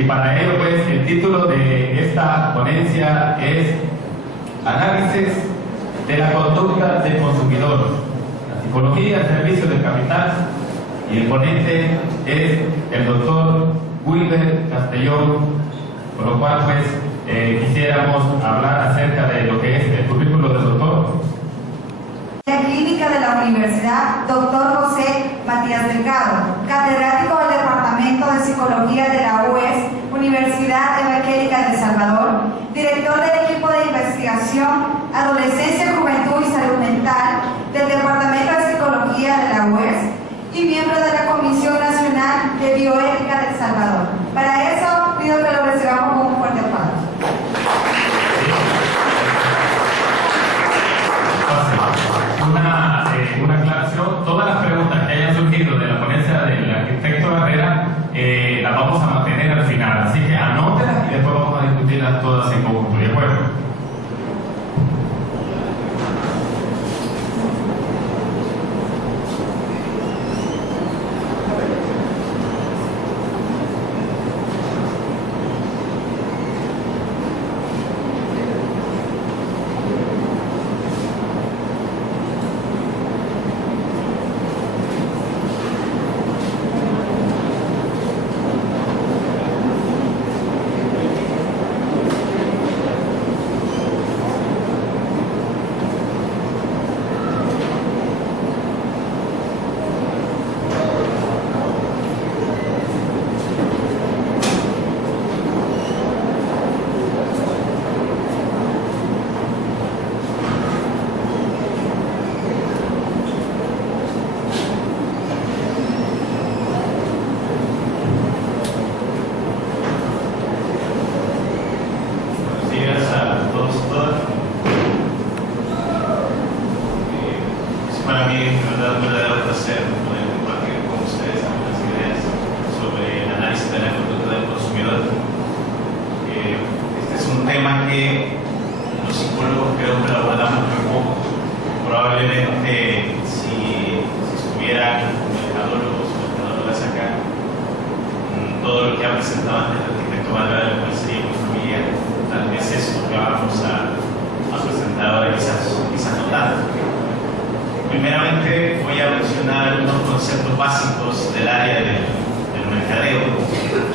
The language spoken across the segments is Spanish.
Y para ello, pues, el título de esta ponencia es Análisis de la conducta del consumidor, la psicología al servicio del capital, y el ponente es el doctor Wilber Castellón, por lo cual, pues, quisiéramos hablar acerca de lo que es el currículo del doctor. En clínica de la Universidad, doctor José Matías Delgado, catedrático del Departamento de Psicología de la UES, Universidad Evangélica de El Salvador, director del equipo de investigación Adolescencia, Juventud y Salud Mental del Departamento de Psicología de la UES y miembro de la Comisión Nacional de Bioética de El Salvador. Para eso, pido que lo recibamos con un fuerte aplauso. Una aclaración: todas las preguntas que hayan surgido de la ponencia del arquitecto Herrera las vamos a mantener al final, así que anótelas y después vamos a discutirlas todas en conjunto, ¿de acuerdo? Primeramente voy a mencionar unos conceptos básicos del área del mercadeo,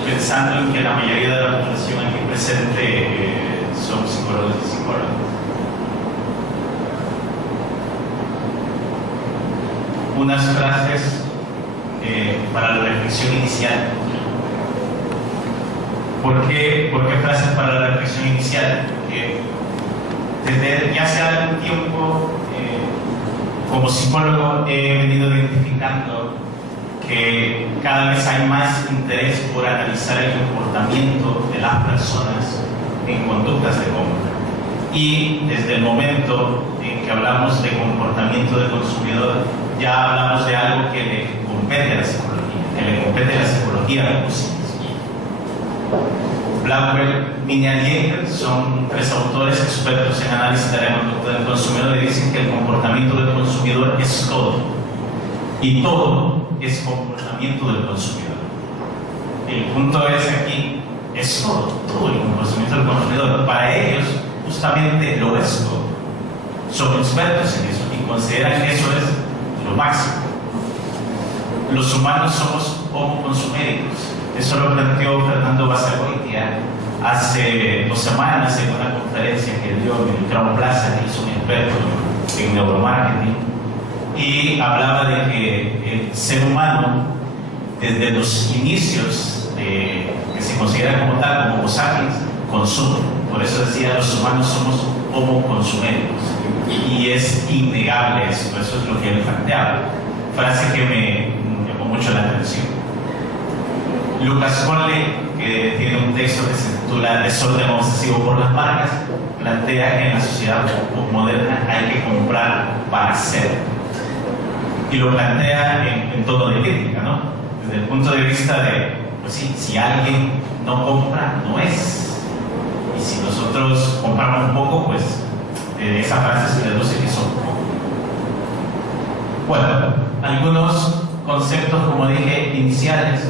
pensando en que la mayoría de la población aquí presente son psicólogos y psicólogas. Unas frases para la reflexión inicial. ¿Por qué frases para la reflexión inicial? Porque desde ya hace algún tiempo, como psicólogo, he venido identificando que cada vez hay más interés por analizar el comportamiento de las personas en conductas de compra. Y desde el momento en que hablamos de comportamiento del consumidor, ya hablamos de algo que le compete a la psicología, que le compete a la psicología de los consumidores. Blackwell, Minya Yeager son tres autores expertos en análisis de la conducta del consumidor y dicen que el comportamiento del consumidor es todo. Y todo es comportamiento del consumidor. El punto es aquí, es todo el comportamiento del consumidor. Para ellos, justamente lo es todo. Son expertos en eso y consideran que eso es lo máximo. Los humanos somos homoconsuméricos. Eso lo planteó Fernando Basagoitia hace 2 semanas en una conferencia que dio en el Crown Plaza, que es un experto en neuromarketing, y hablaba de que el ser humano, desde los inicios que se considera como tal, como Homo sapiens, consume. Por eso decía, los humanos somos homoconsuméricos. Y es innegable eso es lo que él planteaba. Frase que me llamó mucho la atención. Lucas Conley, que tiene un texto que se titula Desorden obsesivo por las marcas, plantea que en la sociedad moderna hay que comprar para ser. Y lo plantea en tono de crítica, ¿no? Desde el punto de vista de, pues sí, si alguien no compra, no es. Y si nosotros compramos un poco, pues de esa frase se deduce que son poco. Bueno, algunos conceptos, como dije, iniciales.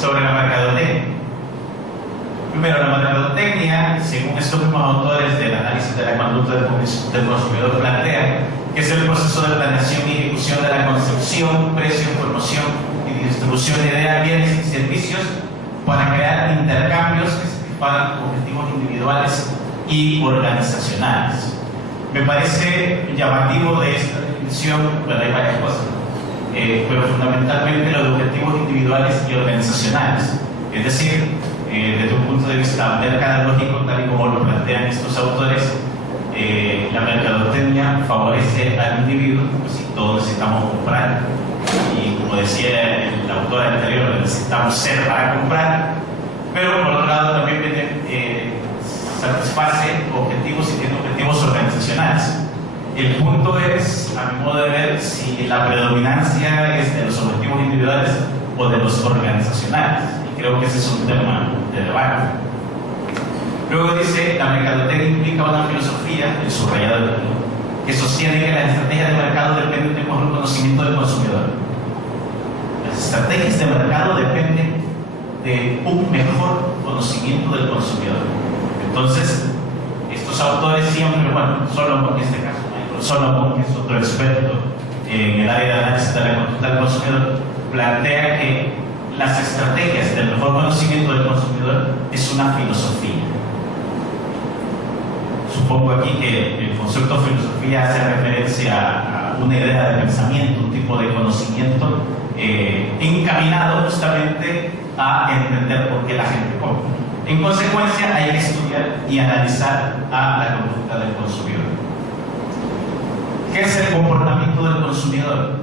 sobre la mercadotecnia. Primero, la mercadotecnia, según estos mismos autores del análisis de la conducta del consumidor, plantea que es el proceso de planeación y ejecución de la concepción, precio, promoción y distribución de bienes y servicios para crear intercambios que satisfagan objetivos individuales y organizacionales. Me parece llamativo de esta definición, bueno, hay varias cosas, pero fundamentalmente los objetivos individuales y organizacionales. Es decir, desde un punto de vista mercadológico, tal y como lo plantean estos autores, la mercadotecnia favorece al individuo, pues si todos necesitamos comprar, y como decía el autor anterior, necesitamos ser para comprar, pero por otro lado también satisface objetivos y tiene objetivos organizacionales. El punto es, a mi modo de ver, si la predominancia es de los objetivos individuales o de los organizacionales. Y creo que ese es un tema de debate. Luego dice, la mercadotecnia implica una filosofía, el subrayado del título, que sostiene que la estrategia de mercado depende de un mejor conocimiento del consumidor. Las estrategias de mercado dependen de un mejor conocimiento del consumidor. Entonces, estos autores siempre, bueno, Solomon en este caso, Solomon, que es otro experto en el área de análisis de la conducta del consumidor, plantea que las estrategias del mejor conocimiento del consumidor es una filosofía. Supongo aquí que el concepto de filosofía hace referencia a una idea de pensamiento, un tipo de conocimiento encaminado justamente a entender por qué la gente compra. En consecuencia, hay que estudiar y analizar a la conducta del consumidor. ¿Qué es el comportamiento del consumidor?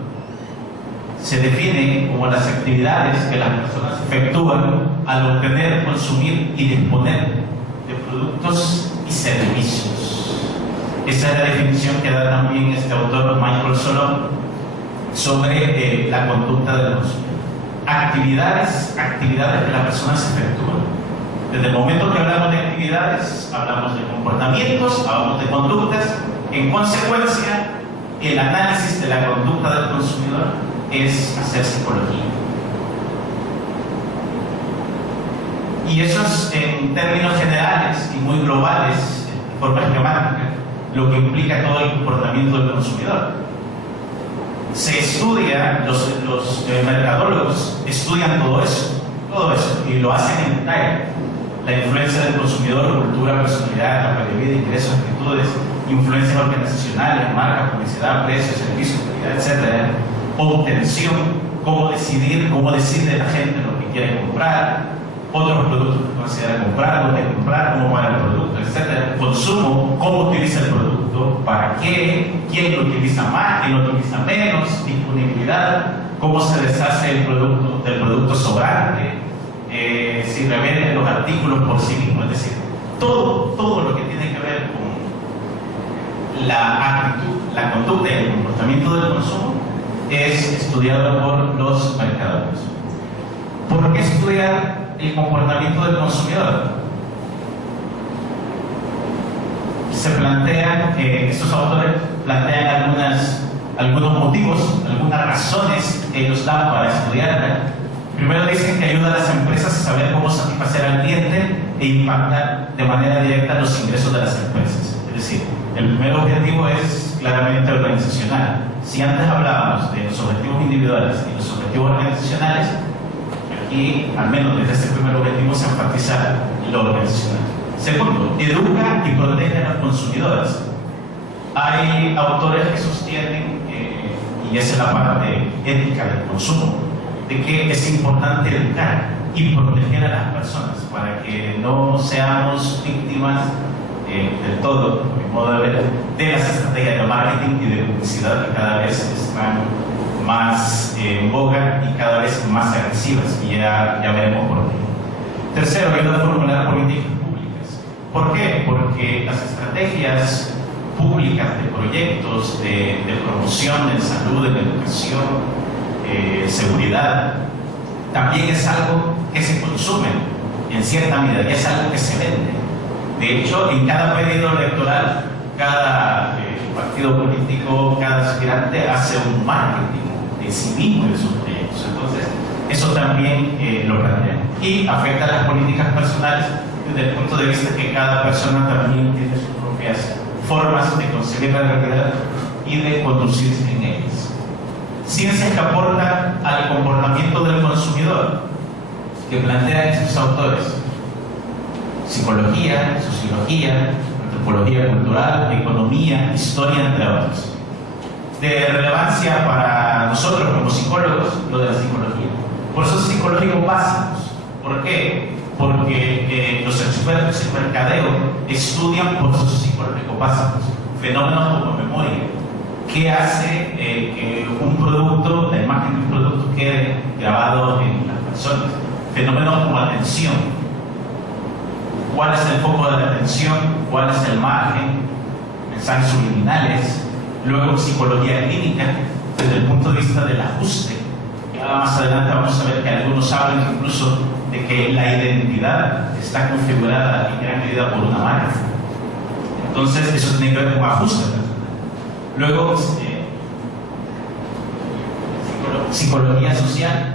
Se define como las actividades que las personas efectúan al obtener, consumir y disponer de productos y servicios. Esa es la definición que da también este autor Michael Solomon sobre la conducta del consumidor. Actividades que las personas efectúan. Desde el momento que hablamos de actividades, hablamos de comportamientos, hablamos de conductas. En consecuencia, el análisis de la conducta del consumidor es hacer psicología. Y eso es, en términos generales y muy globales, de forma esquemática, lo que implica todo el comportamiento del consumidor. Se estudia, los mercadólogos estudian todo eso, y lo hacen en detalle. La influencia del consumidor, cultura, personalidad, etapa de vida, ingresos, actitudes, influencias organizacionales, marca, publicidad, precios, servicios, calidad, etc. Obtención, cómo decide la gente lo que quiere comprar, otros productos que considera comprar, dónde comprar, cómo pagar el producto, etc. Consumo, cómo utiliza el producto, para qué, quién lo utiliza más, quién lo utiliza menos, disponibilidad, cómo se deshace el producto del producto sobrante, si revenden los artículos por sí mismos, es decir, todo lo que tiene que ver con la actitud, la conducta y el comportamiento del consumo es estudiado por los mercadólogos. ¿Por qué estudiar el comportamiento del consumidor? Se plantean, estos autores plantean algunos motivos, algunas razones que ellos dan para estudiarla. Primero dicen que ayuda a las empresas a saber cómo satisfacer al cliente e impactar de manera directa los ingresos de las empresas. Es decir, el primer objetivo es claramente organizacional. Si antes hablábamos de los objetivos individuales y los objetivos organizacionales, aquí, al menos desde este primer objetivo, se enfatiza lo organizacional. Segundo, educa y protege a los consumidores. Hay autores que sostienen, y esa es la parte ética del consumo, de que es importante educar y proteger a las personas para que no seamos víctimas del todo, a mi modo de ver, de las estrategias de marketing y de publicidad que cada vez están más en boga y cada vez más agresivas, y ya veremos por qué. Tercero, ayuda a formular políticas públicas. ¿Por qué? Porque las estrategias públicas de proyectos de promoción en salud, en educación, seguridad, también es algo que se consume en cierta medida, y es algo que se vende. De hecho, en cada periodo electoral, cada partido político, cada aspirante hace un marketing de sí mismo y de sus proyectos. Entonces, eso también lo plantea. Y afecta a las políticas personales desde el punto de vista que cada persona también tiene sus propias formas de concebir la realidad y de conducirse en ellas. Ciencias que aportan al comportamiento del consumidor, que plantean estos autores: psicología, sociología, antropología cultural, economía, historia, entre otros. De relevancia para nosotros como psicólogos, lo de la psicología. Procesos psicológicos básicos. ¿Por qué? Porque los expertos en mercadeo estudian procesos psicológicos básicos, fenómenos como memoria. ¿Qué hace que un producto, la imagen de un producto, quede grabado en las personas? Fenómenos como atención. ¿Cuál es el foco de la atención? ¿Cuál es el margen? Mensajes subliminales. Luego, psicología clínica, desde el punto de vista del ajuste. Ya más adelante vamos a ver que algunos hablan incluso de que la identidad está configurada en gran medida por una marca. Entonces, eso tiene que ver con ajuste personal. Luego, psicología social.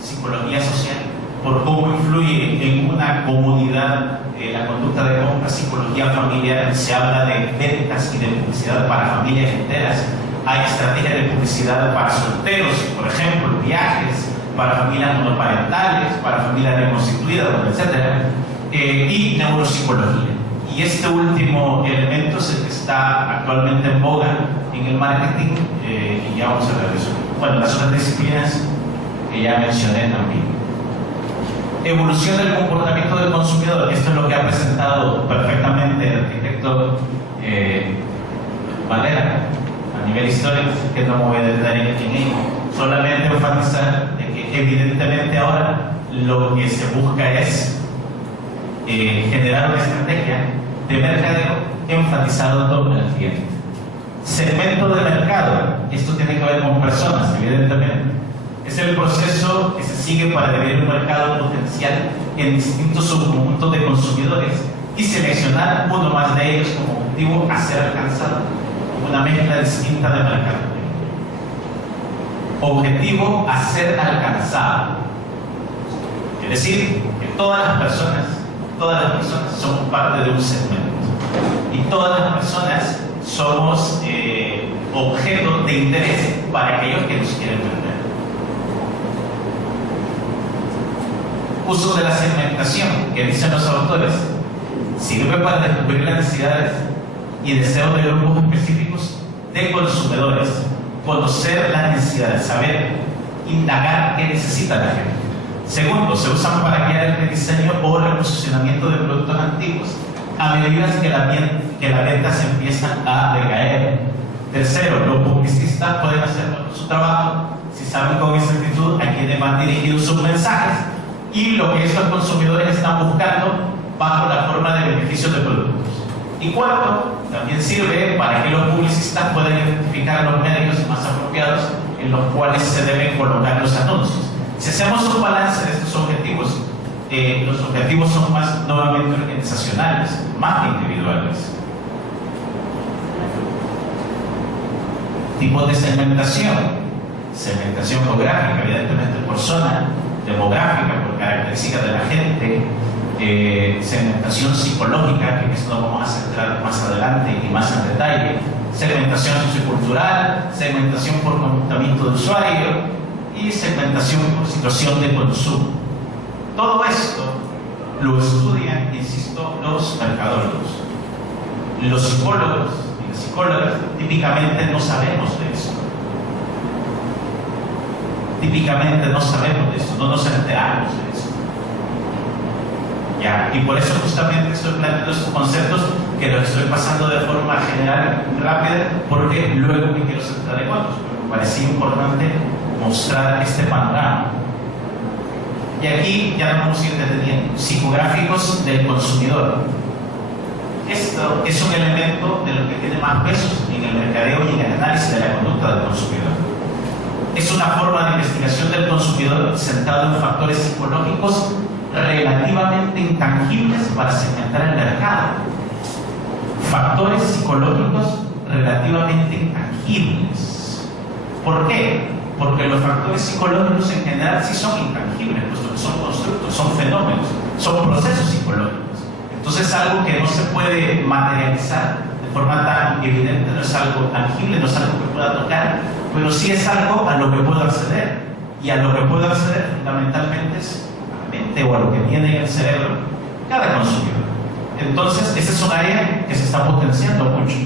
Psicología social, por cómo influye en una comunidad la conducta de compra. Psicología familiar, se habla de ventas y de publicidad para familias enteras. Hay estrategias de publicidad para solteros, por ejemplo, viajes, para familias monoparentales, para familias reconstituidas, etc. Y neuropsicología. Y este último elemento es el que está actualmente en boga en el marketing, y ya vamos a hablar de eso. Bueno, las otras disciplinas que ya mencioné también. Evolución del comportamiento del consumidor. Esto es lo que ha presentado perfectamente el arquitecto Valera a nivel histórico, que no me voy a detener en ello. Solamente enfatizar de que evidentemente ahora lo que se busca es generar una estrategia de mercadeo enfatizado en el cliente. Segmento de mercado. Esto tiene que ver con personas, evidentemente. Es el proceso que se sigue para definir un mercado potencial en distintos subconjuntos de consumidores y seleccionar uno más de ellos como objetivo a ser alcanzado. Una mezcla distinta de mercado. Objetivo a ser alcanzado. Es decir, que todas las personas somos parte de un segmento. Y todas las personas somos objeto de interés para aquellos que nos quieren vender. Uso de la segmentación, que dicen los autores, sirve para descubrir las necesidades y deseos de grupos específicos de consumidores, conocer las necesidades, saber, indagar qué necesita la gente. Segundo, se usan para guiar el rediseño o reposicionamiento de productos antiguos a medida que las ventas empiezan a decaer. Tercero, los publicistas pueden hacer su trabajo si saben con exactitud a quiénes van dirigidos sus mensajes y lo que estos consumidores están buscando bajo la forma de beneficios de productos. Y cuarto, también sirve para que los publicistas puedan identificar los medios más apropiados en los cuales se deben colocar los anuncios. Si hacemos un balance de estos objetivos, los objetivos son más nuevamente organizacionales, más que individuales. Tipos de segmentación: segmentación geográfica, evidentemente por zona, demográfica, por características de la gente, segmentación psicológica, que en esto nos vamos a centrar más adelante y más en detalle, segmentación sociocultural, segmentación por comportamiento de usuario y segmentación por situación de consumo. Todo esto lo estudian, insisto, los mercadólogos. Los psicólogos y las psicólogas típicamente no sabemos de esto. Típicamente no sabemos de esto, no nos enteramos de esto. ¿Ya? Y por eso justamente estoy planteando estos conceptos que los estoy pasando de forma general, rápida, porque luego me quiero centrar en otros, pero me parecía importante mostrar este panorama. Y aquí ya nos vamos a ir deteniendo. Psicográficos del consumidor. Esto es un elemento de lo que tiene más peso en el mercadeo y en el análisis de la conducta del consumidor. Es una forma de investigación del consumidor centrado en factores psicológicos relativamente intangibles para segmentar el mercado. Factores psicológicos relativamente intangibles. ¿Por qué? porque los factores psicológicos en general sí son intangibles, puesto que son constructos, son fenómenos, son procesos psicológicos. Entonces es algo que no se puede materializar de forma tan evidente, no es algo tangible, no es algo que pueda tocar, pero sí es algo a lo que puedo acceder. Y a lo que puedo acceder fundamentalmente es a la mente o a lo que tiene en el cerebro cada consumidor. Entonces, ese es un área que se está potenciando mucho.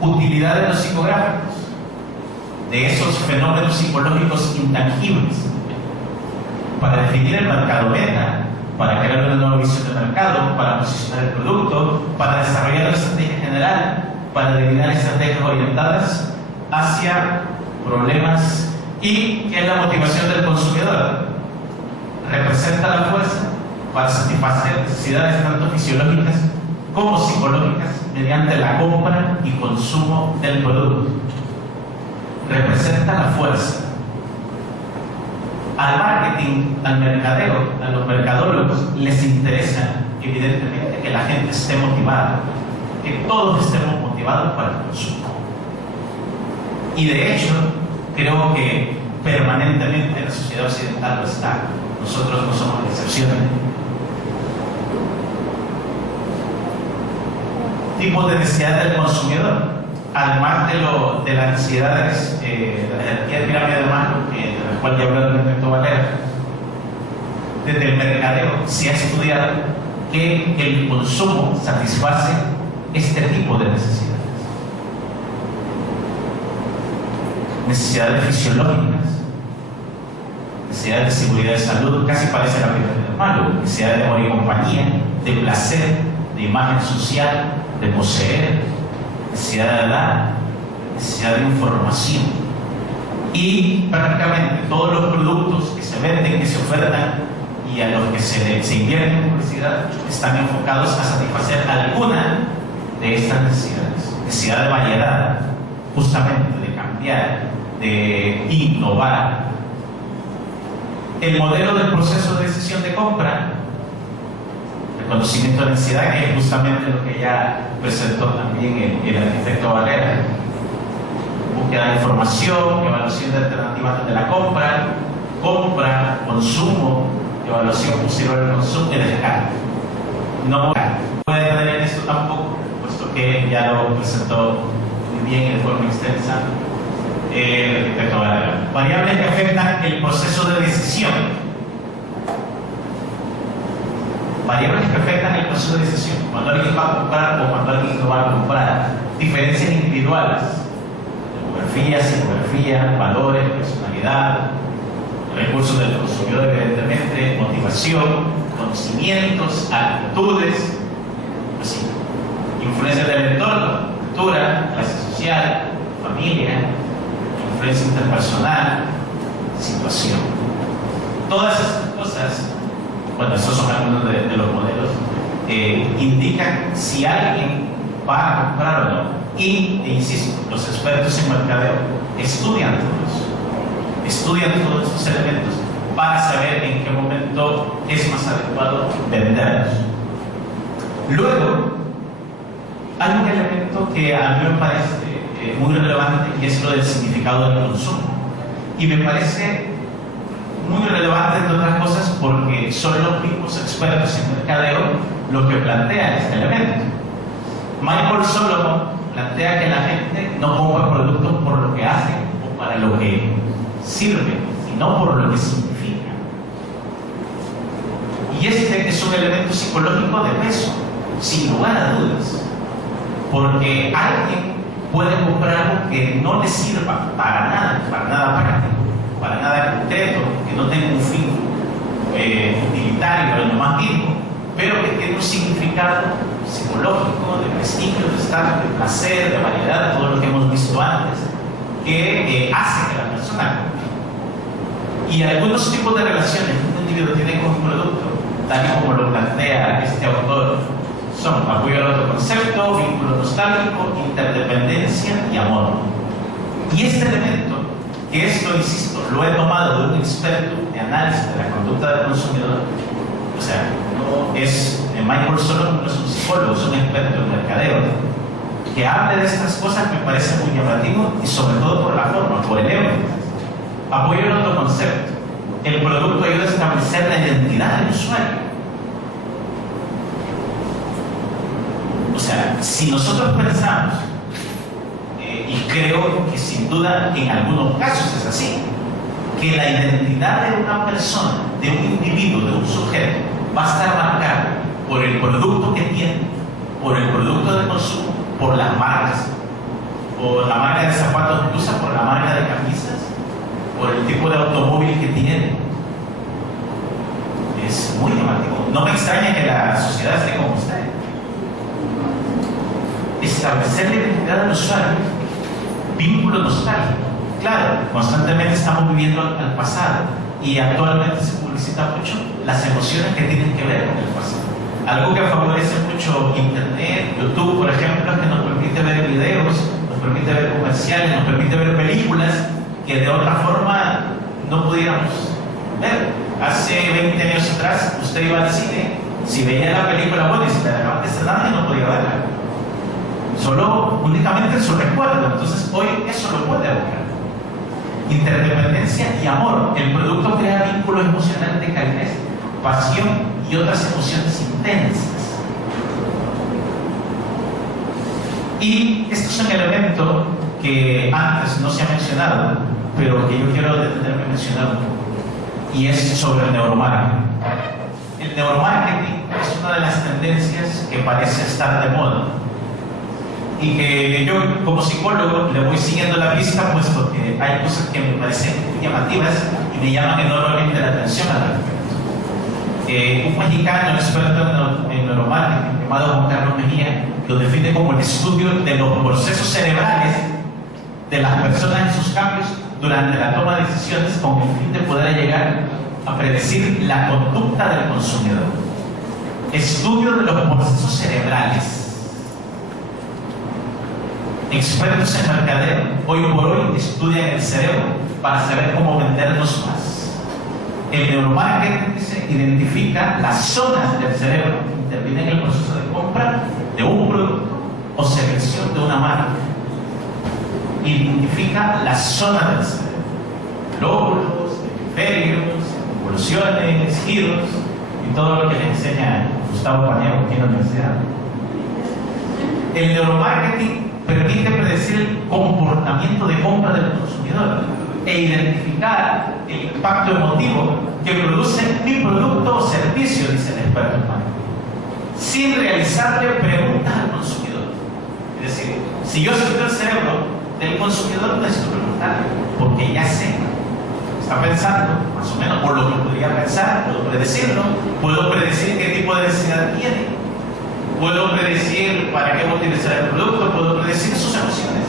Utilidad de los psicográficos, de esos fenómenos psicológicos intangibles, para definir el mercado meta, para crear una nueva visión de mercado, para posicionar el producto, para desarrollar una estrategia general, para determinar estrategias orientadas hacia problemas. ¿Y qué es la motivación del consumidor? Representa la fuerza para satisfacer necesidades tanto fisiológicas como psicológicas mediante la compra y consumo del producto. Representa la fuerza. Al marketing, al mercadeo, a los mercadólogos les interesa evidentemente que la gente esté motivada, que todos estemos motivados para el consumo. Y de hecho, creo que permanentemente la sociedad occidental lo está. Nosotros no somos la excepción. Tipos de necesidad del consumidor, además de las necesidades de la jerarquía de pirámide de Maslow, de la cual ya habló el efecto Valera. Desde el mercadeo se ha estudiado que el consumo satisface este tipo de necesidades. Necesidades fisiológicas, necesidades de seguridad de salud, casi parece la pirámide de Maslow, necesidades de amor y compañía, de placer, de imagen social, de poseer, necesidad de dar, necesidad de información. Y prácticamente todos los productos que se venden, que se ofertan y a los que se invierte en publicidad están enfocados a satisfacer alguna de estas necesidades. Necesidad de variedad, justamente de cambiar, de innovar. El modelo del proceso de decisión de compra, el conocimiento de la necesidad, que es justamente lo que ya presentó también el arquitecto Valera. Búsqueda de información, evaluación de alternativas de la compra, consumo, evaluación posterior al consumo y descarte. No puede tener esto tampoco, puesto que ya lo presentó muy bien de forma extensa el arquitecto Valera. Variables que afectan el proceso de decisión. Variables que afectan el proceso de decisión. Cuando alguien va a comprar o cuando alguien no va a comprar. Diferencias individuales. Demografía, psicografía, valores, personalidad, recursos del consumidor, evidentemente, motivación, conocimientos, actitudes, así. Influencia del entorno, cultura, clase social, familia, influencia interpersonal, situación. Todas estas cosas, bueno, esos son algunos de los modelos, indican si alguien va a comprar o no. Y, insisto, los expertos en mercadeo estudian todos estos elementos para saber en qué momento es más adecuado venderlos. Luego, hay un elemento que a mí me parece muy relevante y es lo del significado del consumo. Y me parece muy relevante, entre otras cosas, porque son los mismos expertos en mercadeo los que plantean este elemento. Michael Solomon plantea que la gente no compra productos por lo que hacen o para lo que sirven, sino por lo que significa. Y este es un elemento psicológico de peso, sin lugar a dudas, porque alguien puede comprar algo que no le sirva para nada práctico, para nada concreto, que no tenga un fin utilitario en lo más mínimo, pero que tiene un significado psicológico, de prestigio, de estatus, de placer, de variedad, de todo lo que hemos visto antes, que hace que la persona compre. Y algunos tipos de relaciones que un individuo tiene con un producto, tal y como lo plantea este autor, son apoyo al autoconcepto, vínculo nostálgico, interdependencia y amor. Y este elemento, que esto, insisto, lo he tomado de un experto de análisis de la conducta del consumidor, o sea, no es Michael Solomon, no es un psicólogo, es un experto en mercadeo, que hable de estas cosas me parece muy llamativo y sobre todo por la forma, por el énfasis. apoyo el otro concepto. El producto ayuda a establecer la identidad del usuario. O sea, si nosotros pensamos, y creo que sin duda en algunos casos es así, que la identidad de una persona, de un individuo, de un sujeto, va a estar marcada por el producto que tiene, por el producto de consumo, por las marcas, por la marca de zapatos que usa, por la marca de camisas, por el tipo de automóvil que tiene. Es muy llamativo. No me extraña que la sociedad esté como está. Establecer la identidad del usuario, vínculo nostálgico. Claro, constantemente estamos viviendo al pasado y actualmente se publicita mucho las emociones que tienen que ver con el pasado. Algo que favorece mucho Internet, YouTube, por ejemplo, es que nos permite ver videos, nos permite ver comerciales, nos permite ver películas que de otra forma no pudiéramos ver. Hace 20 años atrás, usted iba al cine, si veía la película buena y si la dejaban de estrenar, no podía verla. Solo, únicamente en su recuerdo. Entonces, hoy eso lo puede buscar. Interdependencia y amor. El producto crea vínculos emocionales de calidez, pasión y otras emociones intensas. Y esto es un elemento que antes no se ha mencionado, pero que yo quiero detenerme a mencionar un poco. Y es sobre el neuromarketing. El neuromarketing es una de las tendencias que parece estar de moda y que yo como psicólogo le voy siguiendo la pista, puesto que hay cosas que me parecen llamativas y me llaman enormemente la atención al respecto. Un mexicano experto en neuromarketing llamado Juan Carlos Mejía lo define como el estudio de los procesos cerebrales de las personas en sus cambios durante la toma de decisiones, con el fin de poder llegar a predecir la conducta del consumidor. Estudio de los procesos cerebrales. Expertos en mercadeo hoy por hoy estudian el cerebro para saber cómo vendernos más. El neuromarketing identifica las zonas del cerebro que intervienen en el proceso de compra de un producto o selección de una marca. Identifica las zonas del cerebro: lóbulos, hemisferios, evoluciones, giros y todo lo que le enseña Gustavo Paniagua aquí en la universidad. El neuromarketing permite predecir el comportamiento de compra del consumidor e identificar el impacto emotivo que produce mi producto o servicio, dice el experto en marketing, sin realizarle preguntas al consumidor. Es decir, si yo estudio el cerebro del consumidor, no necesito preguntarle, porque ya sé, está pensando más o menos por lo que podría pensar, puedo predecirlo, puedo predecir qué tipo de necesidad tiene, puedo predecir para qué va a utilizar el producto, puedo predecir sus emociones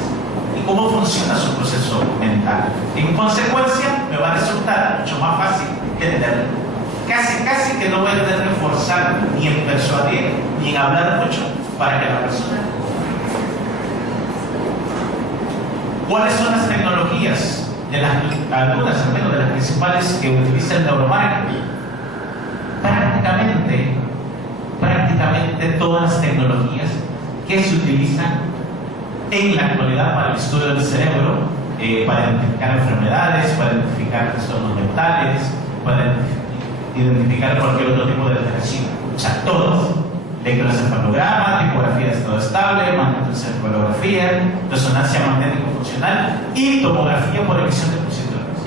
y cómo funciona su proceso mental. En consecuencia, me va a resultar mucho más fácil entenderlo. Casi que no voy a tener que forzar ni en persuadir ni en hablar mucho para que la persona. ¿Cuáles son las tecnologías? Algunas al menos de las principales que utiliza el neuromarketing. Prácticamente todas las tecnologías que se utilizan en la actualidad para el estudio del cerebro, para identificar enfermedades, para identificar trastornos mentales, para identificar cualquier otro tipo de alteración. O sea, todas. Electroencefalograma, tipografía de estado estable, magnetoencefalografía, resonancia magnético-funcional y tomografía por emisión de positrones.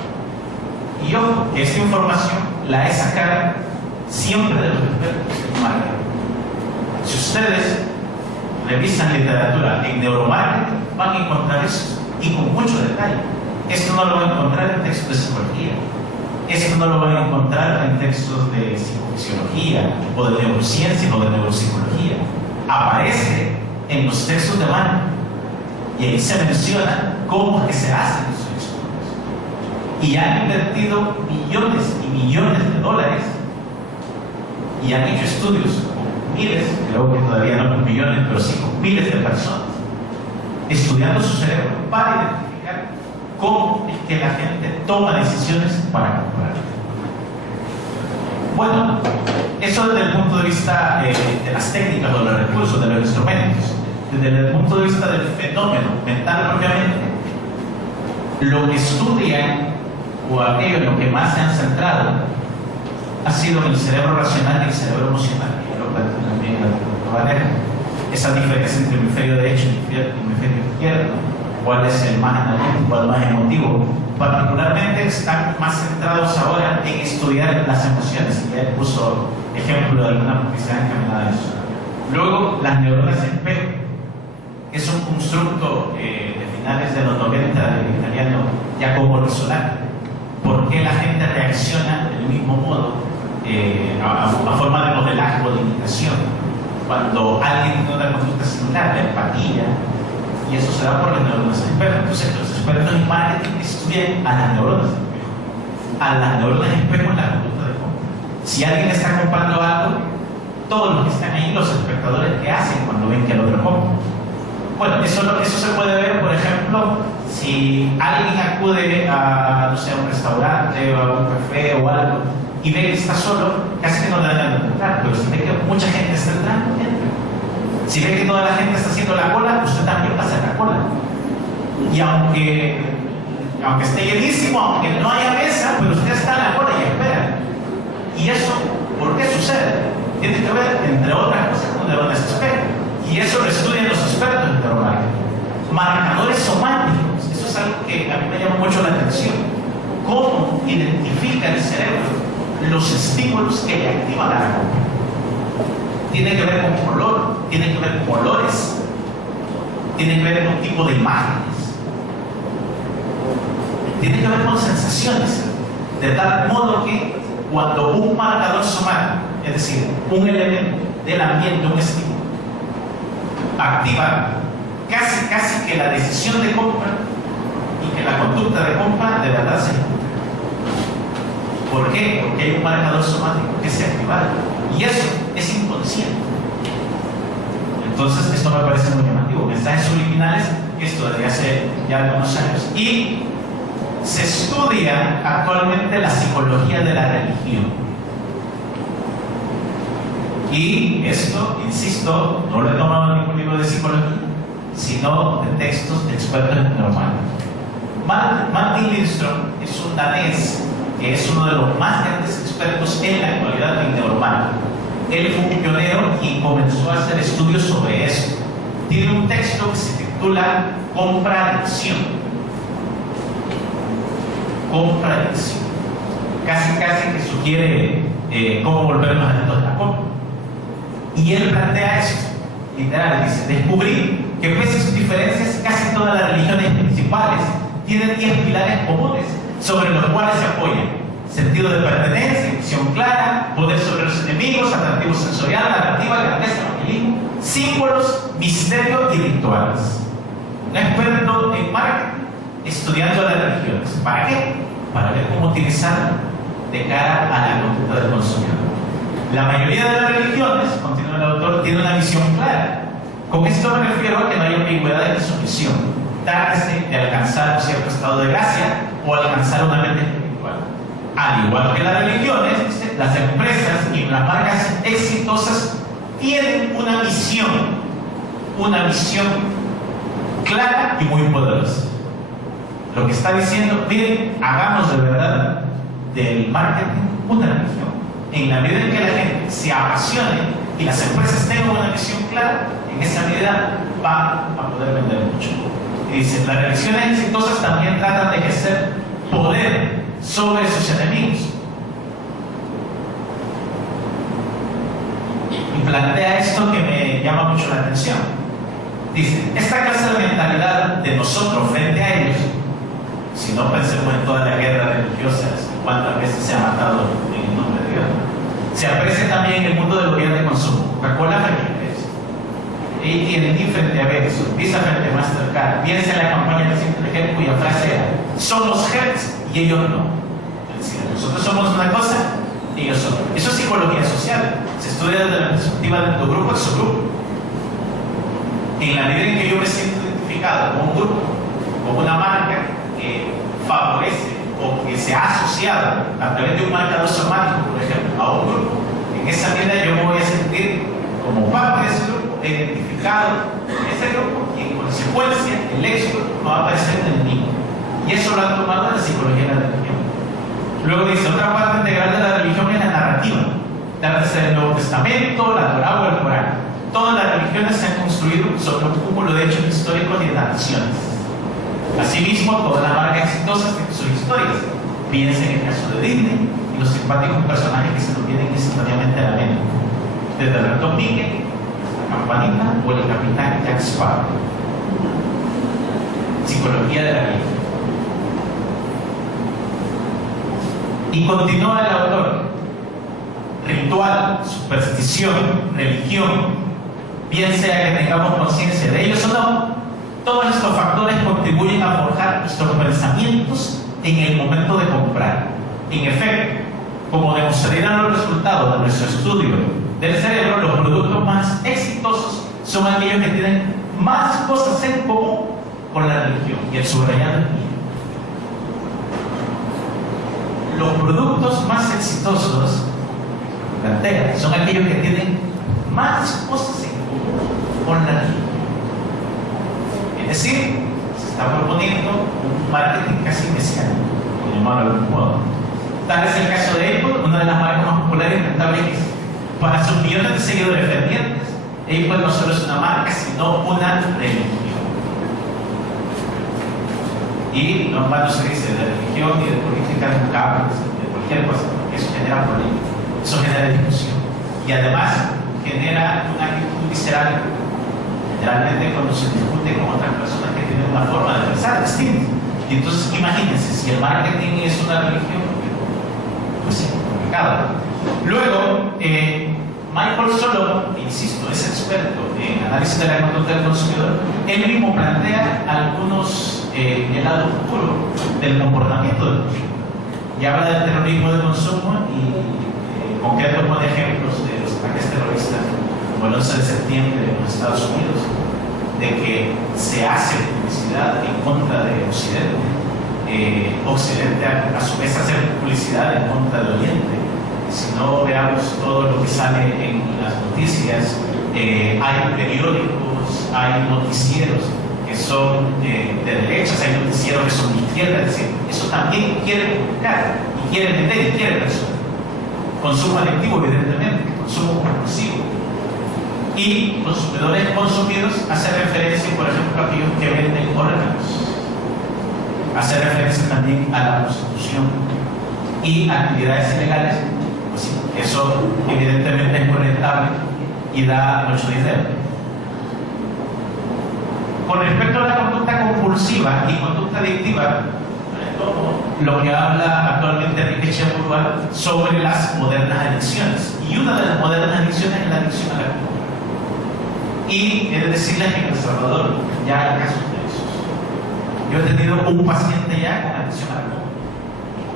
Y yo, esta información la he sacado siempre de los expertos en marketing. Si ustedes revisan literatura en neuromarketing, van a encontrar eso, y con mucho detalle. Esto no lo van a encontrar en textos de psicología, esto no lo van a encontrar en textos de psicofisiología o de neurociencia o de neuropsicología. Aparece en los textos de marketing y ahí se menciona cómo es que se hacen esos estudios. Y han invertido millones y millones de dólares y han hecho estudios con miles, creo que todavía no con millones, pero sí con miles de personas, estudiando su cerebro para identificar cómo es que la gente toma decisiones para comprar. Bueno, eso desde el punto de vista de las técnicas, de los recursos, de los instrumentos. Desde el punto de vista del fenómeno mental propiamente, lo que estudian o aquello en lo que más se han centrado ha sido en el cerebro racional y el cerebro emocional, que lo planteó también la doctora Valera. Esa diferencia entre el hemisferio derecho y el hemisferio izquierdo, cuál es el más analítico, cuál es el más emotivo. Particularmente están más centrados ahora en estudiar las emociones, y él puso ejemplo de alguna publicidad encaminada a eso. Luego, las neuronas espejo, que es un constructo de finales de los 90 del italiano Jacopo Rizzolatti. ¿Por qué la gente reacciona del mismo modo a forma de modelaje o de imitación cuando alguien tiene una conducta similar, la empatía? Y eso se da por las neuronas espejo. Entonces, los expertos en marketing estudian a las neuronas espejo. A las neuronas espejo en la conducta de compra. Si alguien está comprando algo, todos los que están ahí, los espectadores, ¿qué hacen cuando ven que el otro compra? Bueno, eso se puede ver, por ejemplo, si alguien acude a, no sé, a un restaurante o a un café o algo y ve que está solo, casi que no le dan ganas de entrar, pero si ve que mucha gente está entrando, entra. Si ve que toda la gente está haciendo la cola, usted también va a hacer la cola. Y aunque esté llenísimo, aunque no haya mesa, pero usted está en la cola y espera. ¿Y eso por qué sucede? Tiene que ver, entre otras cosas, con neuronas espejo. Y eso lo estudian los expertos en neuromarketing. Marcadores somáticos, eso es algo que a mí me llama mucho la atención. ¿Cómo identifica el cerebro los estímulos que le activan a la compra? Tiene que ver con color, tiene que ver con olores, tiene que ver con tipo de imágenes, tiene que ver con sensaciones, de tal modo que cuando un marcador somático, es decir, un elemento del ambiente, un estímulo, activa casi que la decisión de compra y que la conducta de compra de verdad se ejecuta. ¿Por qué? Porque hay un marcador somático que se activa y eso es inconsciente. Entonces esto me parece muy llamativo. Mensajes subliminales, esto desde hace ya algunos años. Y se estudia actualmente la psicología de la religión. Y esto, insisto, no lo he tomado en ningún libro de psicología, sino de textos de expertos en neuromarketing. Martin Lindström es un danés que es uno de los más grandes expertos en la actualidad en neuromarketing. Él fue un pionero y comenzó a hacer estudios sobre eso. Tiene un texto que se titula Compra-adicción. Compra-adicción. Casi que sugiere cómo volvernos adictos a la compra. Y él plantea esto, literal, dice: descubrí que pese a sus diferencias, casi todas las religiones principales tienen 10 pilares comunes sobre los cuales se apoyan: sentido de pertenencia, visión clara, poder sobre los enemigos, atractivo sensorial, narrativa, grandeza, evangelismo, símbolos, misterio y rituales. Un experto en marketing estudiando las religiones. ¿Para qué? Para ver cómo utilizarla de cara a la conducta del consumidor. La mayoría de las religiones, continúa el autor, tiene una visión clara. Con esto me refiero a que no hay ambigüedad en su visión. Trátese de alcanzar un cierto estado de gracia o alcanzar una mente espiritual. Al igual que las religiones, las empresas y las marcas exitosas tienen una visión clara y muy poderosa. Lo que está diciendo: miren, hagamos de verdad del marketing una religión. En la medida en que la gente se apasione y las empresas tengan una visión clara, en esa medida van a poder vender mucho. Y dice: las religiones exitosas también tratan de ejercer poder sobre sus enemigos. Y plantea esto que me llama mucho la atención. Dice: esta clase de mentalidad de nosotros frente a ellos, si no pensemos en todas las guerras religiosas, cuántas veces se ha matado en el nombre de Dios, se aprecia también en el mundo de los bienes de consumo. Coca-Cola frente a eso, AT&T frente a Verizon, Visa frente a Mastercard. Piensa en la campaña reciente de Gel, cuya frase era: somos Hertz y ellos no. Es decir, nosotros somos una cosa y ellos son otra. Eso es psicología social. Se estudia desde la perspectiva de tu grupo y su grupo. En la medida en que yo me siento identificado con un grupo, con una marca que favorece o que se ha asociado a través de un marcador somático, por ejemplo, a un grupo, en esa medida yo me voy a sentir como parte de ese grupo, identificado en ese grupo, y en consecuencia el éxito no va a aparecer en mí. Y eso lo han tomado en la psicología de la religión. Luego dice, otra parte integral de la religión es la narrativa. Desde el Nuevo Testamento, la Torá o el Corán. Todas las religiones se han construido sobre un cúmulo de hechos históricos y de narraciones. Asimismo, todas las marcas exitosas tienen sus historias. Piensen en el caso de Disney y los simpáticos personajes que se nos vienen instantáneamente a la mente. Desde el ratón Mickey, la campanita o el capitán Jack Sparrow. Psicología de la vida. Y continúa el autor. Ritual, superstición, religión, bien sea que tengamos conciencia de ellos o no, todos estos factores contribuyen a forjar nuestros pensamientos en el momento de comprar. En efecto, como demostrarían los resultados de nuestro estudio del cerebro, los productos más exitosos son aquellos que tienen más cosas en común con la religión. Y el subrayado es mío. Los productos más exitosos son aquellos que tienen más cosas en común con la religión. Es decir, se está proponiendo un marketing casi mesiánico, por llamarlo de algún modo. Tal es el caso de Apple, una de las marcas más populares y rentables que existe. Para sus millones de seguidores fervientes, Apple no solo es una marca, sino una religión. Y no en vano se dice de religión y de política nunca, de cualquier cosa, porque eso genera problemas, eso genera discusión. Y además genera una actitud visceral, generalmente cuando se discute con otras personas que tienen una forma de pensar distinta. Y entonces imagínense, si el marketing es una religión, pues sí, complicado. Luego, Michael Solomon, insisto, es experto en análisis de la conducta del consumidor, él mismo plantea algunos el lado oscuro del comportamiento del consumidor. Y habla del terrorismo de consumo y concreto pone ejemplos de los ataques terroristas como el 11 de septiembre en los Estados Unidos, de que se hace publicidad en contra de Occidente, Occidente a su vez hace publicidad en contra de Oriente. Si no veamos todo lo que sale en las noticias, hay periódicos, hay noticieros que son de derechas, hay noticieros que son de izquierda, es decir, eso también quiere publicar y quiere vender y quiere consumir. Consumo adictivo, evidentemente, consumo compulsivo. Y consumidores consumidos hace referencia, por ejemplo, a aquellos que venden órganos. Hace referencia también a la prostitución y actividades ilegales. Pues sí, eso evidentemente es muy rentable y da mucho dinero. Con respecto a la conducta compulsiva y conducta adictiva, lo que habla actualmente Enrique Chevrolet sobre las modernas adicciones. Y una de las modernas adicciones es la adicción a la compra. Y he de decirles que en El Salvador ya hay casos de esos. Yo he tenido un paciente ya con adicción a la compra.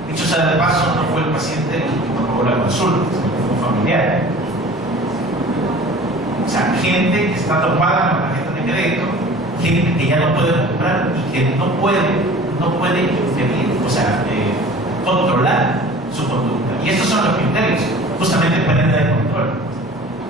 Dicho sea de paso, no fue el paciente el que me pagó la consulta, sino que fue un familiar. O sea, gente que está topada con tarjetas de crédito, gente que ya no puede comprar y que no puede impedir, o sea, controlar su conducta. Y estos son los criterios, justamente pérdida de control.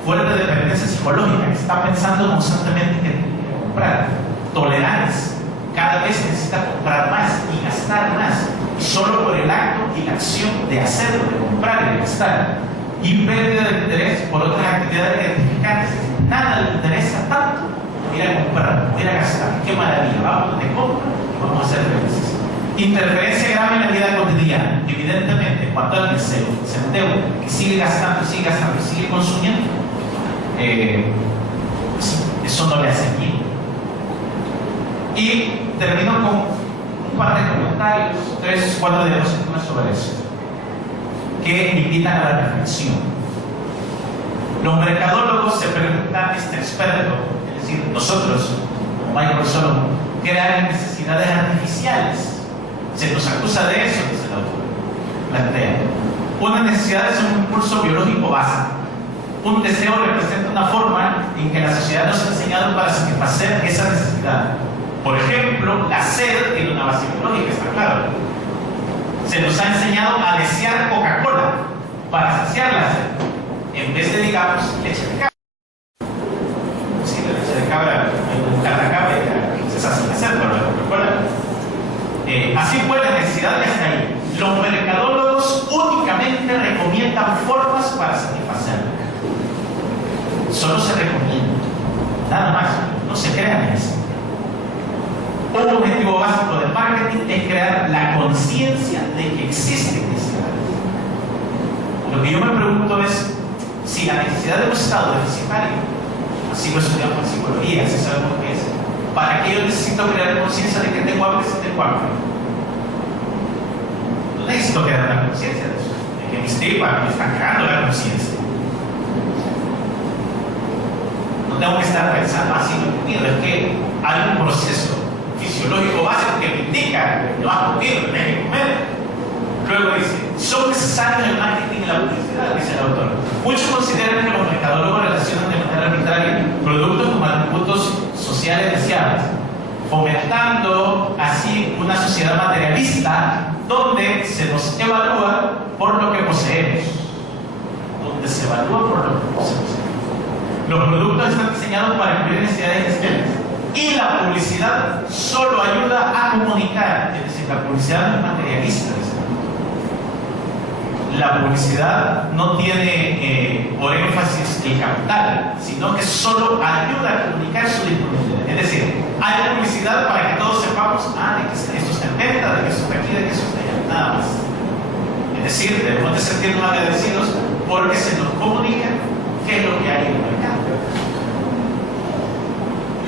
Fuerte dependencia psicológica, que está pensando constantemente que tiene que comprar. Tolerancia, cada vez necesita comprar más y gastar más, solo por el acto y la acción de hacerlo, de comprar y de gastar. Y pérdida de interés por otras actividades gratificantes. Nada le interesa tanto ir a comprar, ir a gastar. Qué maravilla, vamos de compra y vamos a ser felices. Interferencia grave en la vida cotidiana. Evidentemente, cuando alguien se endeuda, que sigue gastando, sigue consumiendo, eso no le hace bien. Y termino con un par de comentarios, 3 o 4 diapositivas sobre eso, que invitan a la reflexión. Los mercadólogos se preguntan, este experto, es decir, nosotros, como Michael Solomon, crean necesidades artificiales. Se nos acusa de eso, dice el autor. Plantea. Una necesidad es un impulso biológico básico. Un deseo representa una forma en que la sociedad nos ha enseñado para satisfacer esa necesidad. Por ejemplo, la sed tiene una base biológica, está claro. Se nos ha enseñado a desear Coca-Cola para saciar la sed, en vez de, digamos, leche de cabra. Sí, la leche de cabra, hay que buscar la cabra y se sacia la sed, pero la Coca-Cola. Así fue la necesidad de hasta ahí. Los mercadólogos inventan formas para satisfacerla. Solo se recomienda, nada más, no se crea necesidad. Un objetivo básico del marketing es crear la conciencia de que existen necesidades. Lo que yo me pregunto es si la necesidad de un estado deficitario, así lo estudiamos en psicología, así sabemos qué es, ¿para qué yo necesito crear conciencia de que tengo hambre si tengo hambre? No necesito crear la conciencia de eso, de que mis tripas me están creando la conciencia. No tengo que estar pensando así, no entiendo, es que hay un proceso fisiológico básico que me indica que vas a comer, que tienes que comer. Luego dice, son necesarios el marketing y la publicidad, dice el autor. Muchos consideran que los mercadólogos relacionan de manera arbitraria productos con atributos sociales deseables, fomentando así una sociedad materialista donde se nos evalúa por lo que poseemos. Donde se evalúa por lo que poseemos. Los productos están diseñados para cubrir necesidades existentes. Y la publicidad solo ayuda a comunicar, es decir, la publicidad no es materialista. La publicidad no tiene por énfasis el capital, sino que solo ayuda a comunicar su disponibilidad. Es decir, hay publicidad para que todos sepamos, de que esto está en venta, de que esto está aquí, de que esto está allá, nada más. Es decir, debemos de sentirnos agradecidos porque se nos comunica qué es lo que hay en el mercado.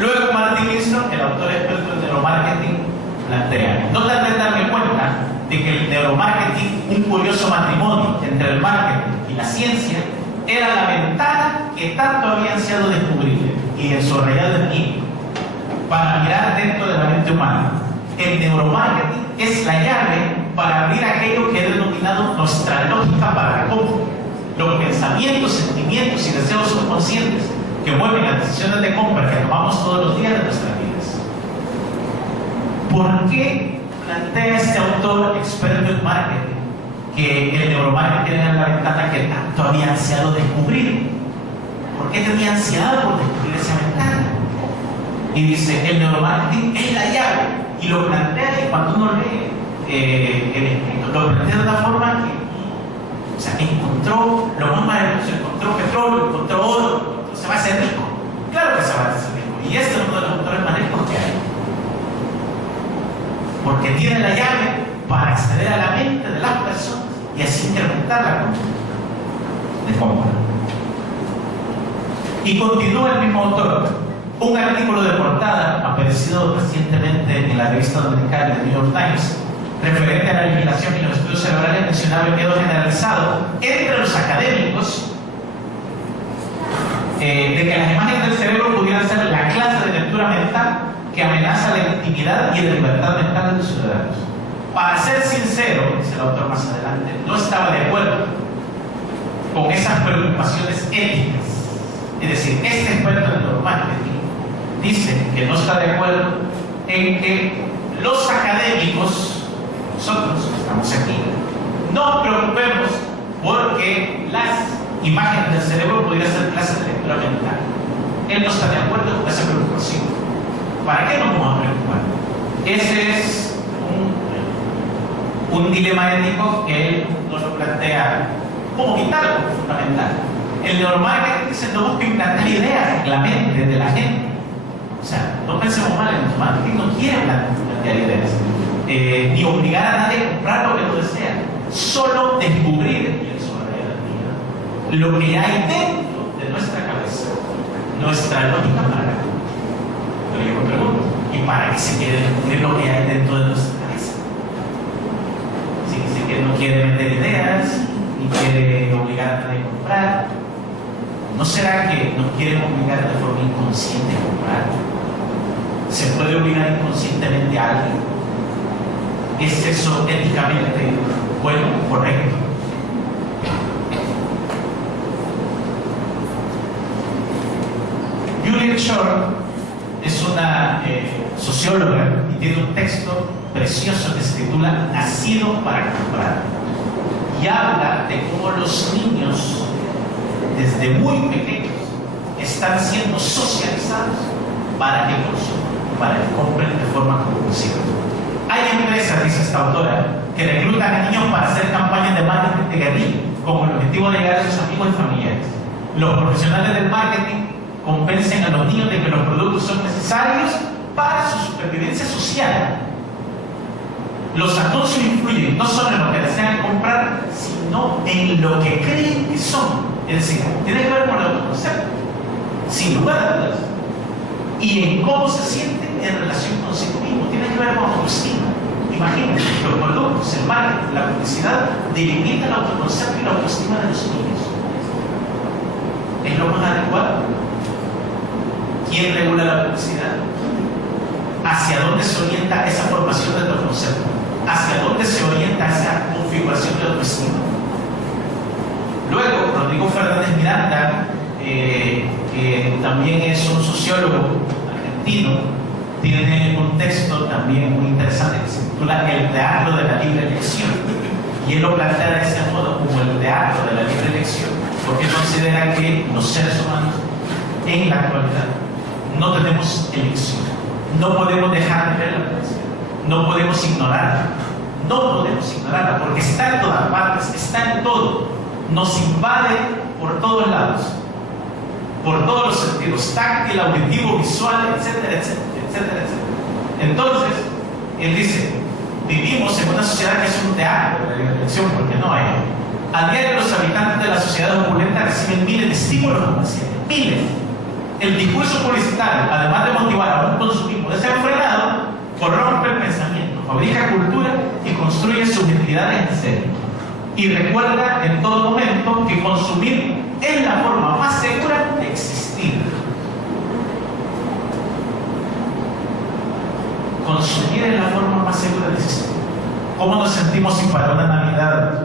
Luego, Martin Winston, el autor experto en neuromarketing, plantea: no tarde en darme cuenta de que el neuromarketing, un curioso matrimonio entre el marketing y la ciencia, era la ventana que tanto había ansiado descubrir y subrayado en mí para mirar dentro de la mente humana. El neuromarketing es la llave para abrir aquello que he denominado nuestra lógica para la compra. Los pensamientos, sentimientos y deseos subconscientes que mueven las decisiones de compra que tomamos todos los días de nuestras vidas. ¿Por qué plantea este autor experto en marketing que el neuromarketing era la ventana que tanto había ansiado descubrir? ¿Por qué tenía ansiedad por descubrir esa ventana? Y dice, el neuromarketing es la llave, y lo plantea, y cuando uno lee el escrito, lo plantea de una forma que, o sea, encontró lo más maravilloso, encontró petróleo, encontró oro, se va a hacer rico. Claro que se va a hacer rico, y este es uno de los autores más ricos que hay, porque tiene la llave para acceder a la mente de las personas y así incrementar la compra. Y continúa el mismo autor. Un artículo de portada aparecido recientemente en la revista dominicana del New York Times, referente a la legislación y los estudios cerebrales, mencionaba el miedo generalizado entre los académicos de que las imágenes del cerebro pudieran ser la clase de lectura mental que amenaza la intimidad y la libertad mental de los ciudadanos. Para ser sincero, dice el autor más adelante, no estaba de acuerdo con esas preocupaciones éticas. Es decir, este experto en neuromarketing dice que no está de acuerdo en que los académicos, nosotros que estamos aquí, nos preocupemos porque las imágenes del cerebro pudieran ser clases de lectura mental. Él no está de acuerdo con esa preocupación. ¿Para qué nos vamos a preocupar? Ese es un dilema ético que él nos lo plantea como vital, como fundamental. El neuromarketing dice: no busca implantar ideas en la mente de la gente. O sea, no pensemos mal, el neuromarketing no quiere plantear ideas, ni obligar a nadie a comprar lo que no desea, solo descubrir lo que hay dentro de nuestra cabeza, nuestra lógica para la compra. Pero yo me pregunto, ¿y para qué se quiere descubrir lo que hay dentro de nuestra cabeza? Si dice que no quiere vender ideas, ni quiere obligar a nadie a comprar, ¿no será que nos quieren obligar de forma inconsciente a comprar? ¿Se puede obligar inconscientemente a alguien? ¿Es eso éticamente bueno, correcto? Juliet Shore es una socióloga y tiene un texto precioso que se titula Nacido para comprar, y habla de cómo los niños desde muy pequeños están siendo socializados para que consuman, para que compren de forma compulsiva. Hay empresas, dice esta autora, que reclutan a niños para hacer campañas de marketing de guerrilla. con el objetivo de llegar a sus amigos y familiares. Los profesionales del marketing convencen a los niños de que los productos son necesarios para su supervivencia social. Los anuncios influyen no solo en lo que desean comprar, sino en lo que creen que son. Es decir, tiene que ver con el autoconcepto, sin lugar a dudas. Y en cómo se sienten en relación consigo mismo. Tiene que ver con autoestima. Imagínense, los productos, el marketing, la publicidad delimita el autoconcepto y la autoestima de los niños. ¿Es lo más adecuado? ¿Quién regula la publicidad? ¿Hacia dónde se orienta esa formación de autoconcepto? ¿Hacia dónde se orienta esa configuración de autoestima? Luego, Rodrigo Fernández Miranda, que también es un sociólogo argentino, tiene un texto también muy interesante que se titula El teatro de la libre elección. Y él lo plantea de ese modo como el teatro de la libre elección, porque considera que los seres humanos en la actualidad no tenemos elección. No podemos dejar de ver la publicidad, no podemos ignorarla, porque está en todas partes, está en todo, nos invade por todos lados, por todos los sentidos, táctil, auditivo, visual, etcétera, etcétera, etcétera, etcétera. Entonces, él dice, vivimos en una sociedad que es un teatro de la elección, porque no hay. A diario los habitantes de la sociedad opulenta reciben miles de estímulos comerciales, miles. El discurso publicitario, además de motivar a un consumismo desenfrenado, corrompe el pensamiento, fabrica cultura y construye subjetividades en serio. Y recuerda en todo momento que consumir es la forma más segura de existir. Consumir es la forma más segura de existir. ¿Cómo nos sentimos si para una Navidad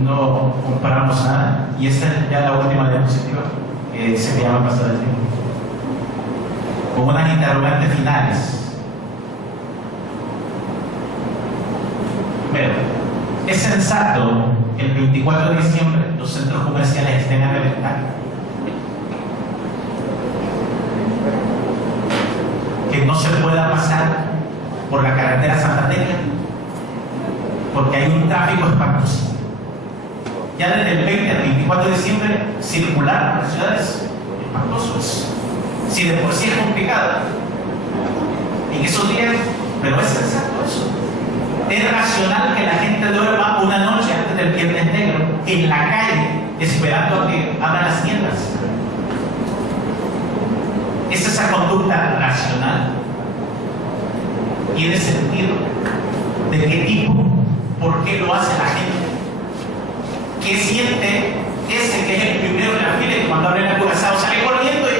no compramos nada? Y esta es ya la última diapositiva, que se llama pasar el tiempo. Con unas interrogantes finales. Primero, ¿es sensato que el 24 de diciembre los centros comerciales estén a reventar? Que no se pueda pasar por la carretera santateña porque hay un tráfico espantoso. Ya desde el 20 al 24 de diciembre circular por las ciudades espantoso. Si de por sí es complicado en esos días, pero es sensato eso. Es racional que la gente duerma una noche antes del Viernes Negro en la calle esperando a que abran las tiendas. ¿Es esa conducta racional? ¿Tiene sentido? ¿De qué tipo? ¿Por qué lo hace la gente? ¿Qué siente ese que es el primero en la fila y cuando abre el curazao sale corriendo y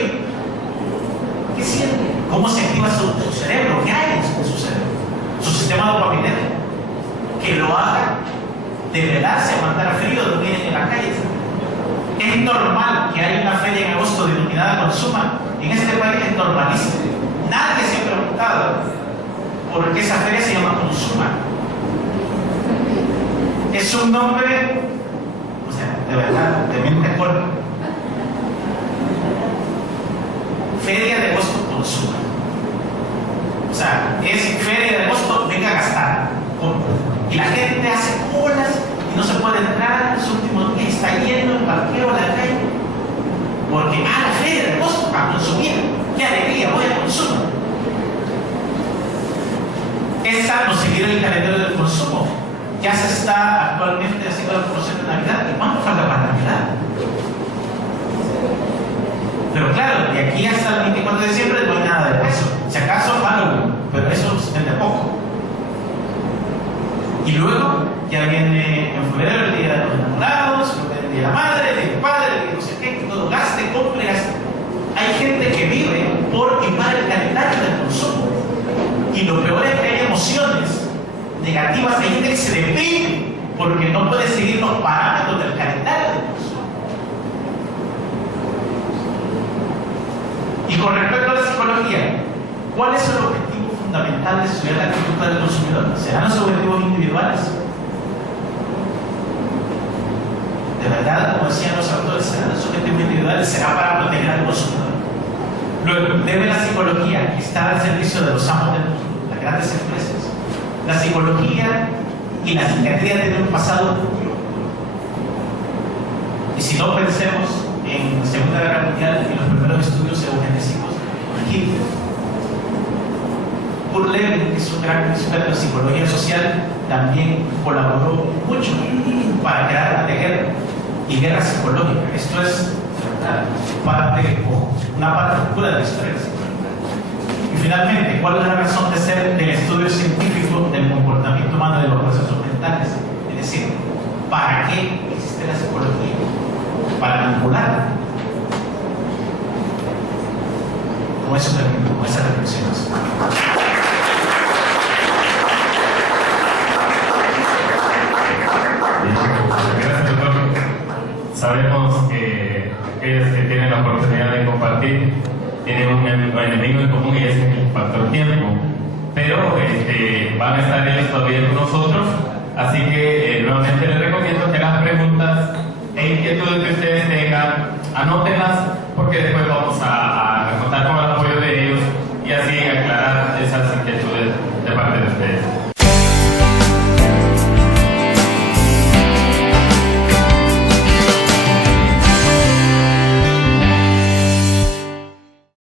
¿qué siente? ¿Cómo se activa su cerebro? ¿Qué hay en su cerebro? Su sistema dopaminérgico que lo haga develarse, aguantar frío, dormir en la calle. Es normal que haya una feria en agosto denominada Consuma. En este país es normalísimo. Nadie se ha preguntado por qué esa feria se llama Consuma. Es un nombre, o sea, de verdad, de mente corta. Feria de agosto Consuma. O sea, es feria de agosto, venga a gastar. Y la gente hace colas y no se puede entrar. Los últimos días está lleno el parqueo, la calle. Porque, la feria de agosto para consumir. ¡Qué alegría! Voy a Consuma. Es sano seguir el calendario del consumo. Ya se está actualmente haciendo la promoción de Navidad. ¿Y cuánto falta para Navidad? Pero claro, de aquí hasta el 24 de diciembre no hay nada de eso. Si acaso Halloween, pero eso se vende poco. Y luego ya viene en febrero el día de los enamorados, el día de la madre, el día del padre, el día de no sé qué, todo gaste, compre, gaste. Hay gente que vive por quemar el calendario del consumo. Y lo peor es que hay emociones negativas, hay gente que se deprime porque no puede seguir los parámetros del calendario del consumo. Y con respecto a la psicología, ¿cuál es el objetivo fundamental de estudiar la conducta del consumidor? ¿Serán los objetivos individuales? De verdad, como decían los autores, ¿serán los objetivos individuales? ¿Será para proteger al consumidor? Luego, debe la psicología estar al servicio de los amos del mundo, las grandes empresas. La psicología y la psiquiatría tienen un pasado oscuro. Y si no, pensemos en la Segunda Guerra Mundial y los primeros estudios eugenésicos en Hitler. Kurt Lewin, que es un gran experto en psicología social, también colaboró mucho para crear la de guerra y guerra psicológica. Esto es una parte oscura de la historia. Y finalmente, ¿cuál es la razón de ser del estudio científico del comportamiento humano y de los procesos mentales? Es decir, ¿para qué existe la psicología? Para manipular. Con eso termino, con esas reflexiones. Gracias, doctor. Sabemos que aquellos que tienen la oportunidad de compartir tienen un enemigo en común y es el factor tiempo. Pero van a estar ellos todavía con nosotros, así que nuevamente les recomiendo que las preguntas e inquietudes que ustedes tengan, anótenlas, porque después vamos a contar con el apoyo de ellos y así aclarar esas inquietudes de parte de ustedes.